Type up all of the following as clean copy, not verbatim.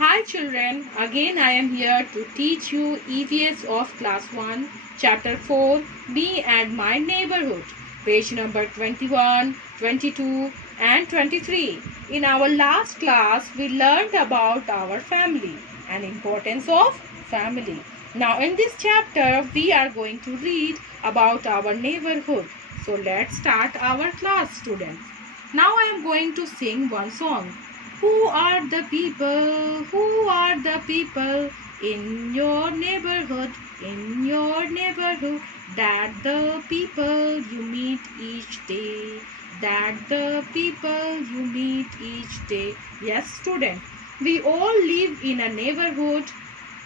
Hi children, again I am here to teach you EVS of class 1, chapter 4, Me and My Neighborhood, page number 21, 22 and 23. In our last class, we learned about our family and importance of family. Now in this chapter, we are going to read about our neighborhood. So let's start our class, students. Now I am going to sing one song. Who are the people? Who are the people in your neighborhood? In your neighborhood, that the people you meet each day. That the people you meet each day. Yes, student. We all live in a neighborhood.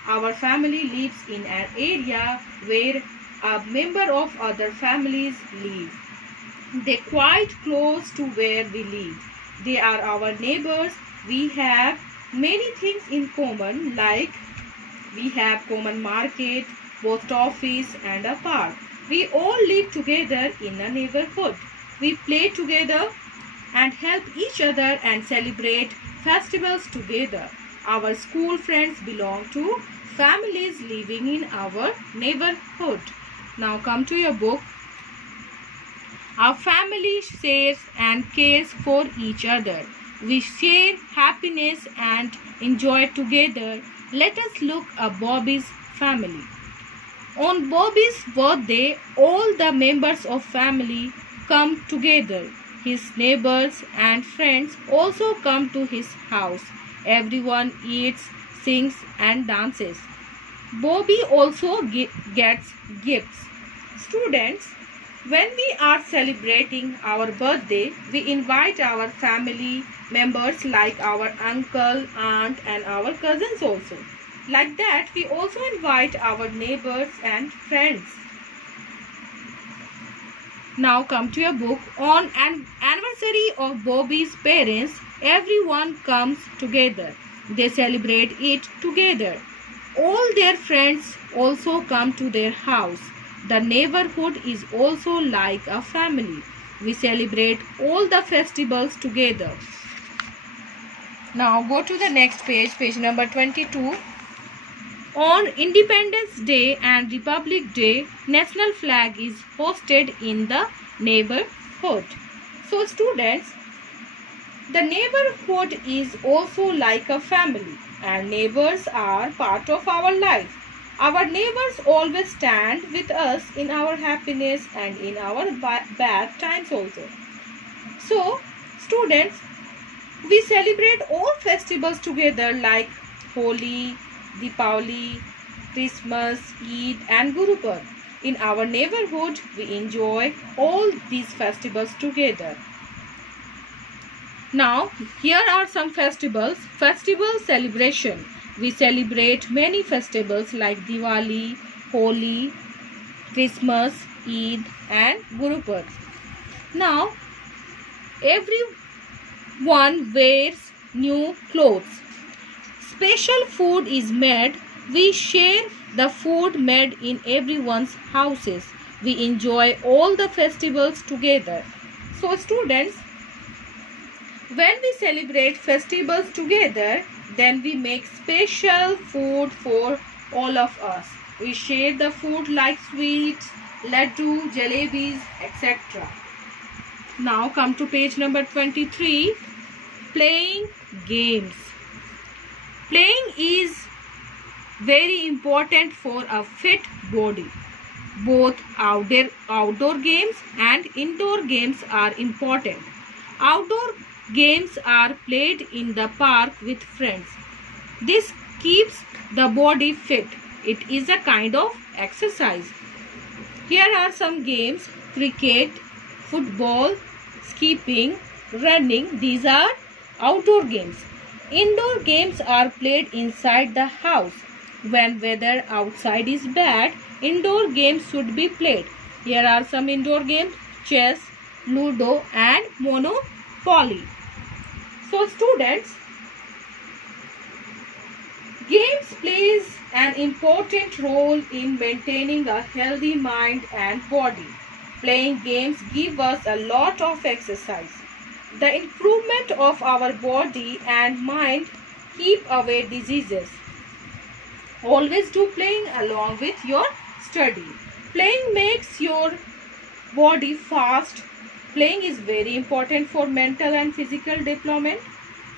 Our family lives in an area where a member of other families live. They quite close to where we live. They are our neighbors. We have many things in common, like we have common market, post office and a park. We all live together in a neighborhood. We play together and help each other and celebrate festivals together. Our school friends belong to families living in our neighborhood. Now come to your book. Our family shares and cares for each other. We share happiness and enjoy together. Let us look at Bobby's family. On Bobby's birthday, all the members of family come together. His neighbors and friends also come to his house. Everyone eats, sings and dances. Bobby also gets gifts. Students, when we are celebrating our birthday, we invite our family members like our uncle, aunt and our cousins also. Like that, we also invite our neighbors and friends. Now come to your book. On an anniversary of Bobby's parents, everyone comes together. They celebrate it together. All their friends also come to their house. The neighborhood is also like a family. We celebrate all the festivals together. Now go to the next page, page number 22. On Independence Day and Republic Day, national flag is hosted in the neighborhood. So students, the neighborhood is also like a family and neighbors are part of our life. Our neighbors always stand with us in our happiness and in our bad times also. So, students, we celebrate all festivals together like Holi, Deepavali, Christmas, Eid and Guru Parv. In our neighborhood, we enjoy all these festivals together. Now, here are some festivals. Festival celebration. We celebrate many festivals like Diwali, Holi, Christmas, Eid and Guru Parv. Now, everyone wears new clothes. Special food is made. We share the food made in everyone's houses. We enjoy all the festivals together. So students, when we celebrate festivals together, then we make special food for all of us. We share the food like sweets, laddu, jalebis, etc. Now come to page number 23. Playing games. Playing is very important for a fit body. Both outdoor games and indoor games are important. Outdoor games are played in the park with friends. This keeps the body fit. It is a kind of exercise. Here are some games: cricket, football, skipping, running. These are outdoor games. Indoor games are played inside the house. When weather outside is bad, indoor games should be played. Here are some indoor games: chess, ludo and monopoly. So students, games plays an important role in maintaining a healthy mind and body. Playing games give us a lot of exercise. The improvement of our body and mind keep away diseases. Always do playing along with your study. Playing makes your body fast. Playing is very important for mental and physical development.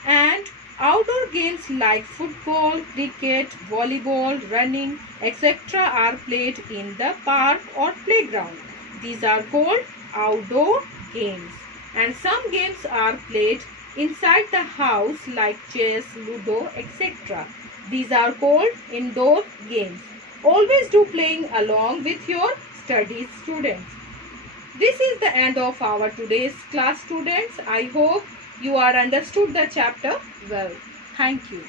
And outdoor games like football, cricket, volleyball, running, etc. are played in the park or playground. These are called outdoor games. And some games are played inside the house like chess, ludo, etc. These are called indoor games. Always do playing along with your studies, students. This is the end of our today's class, students. I hope you are understood the chapter well. Thank you.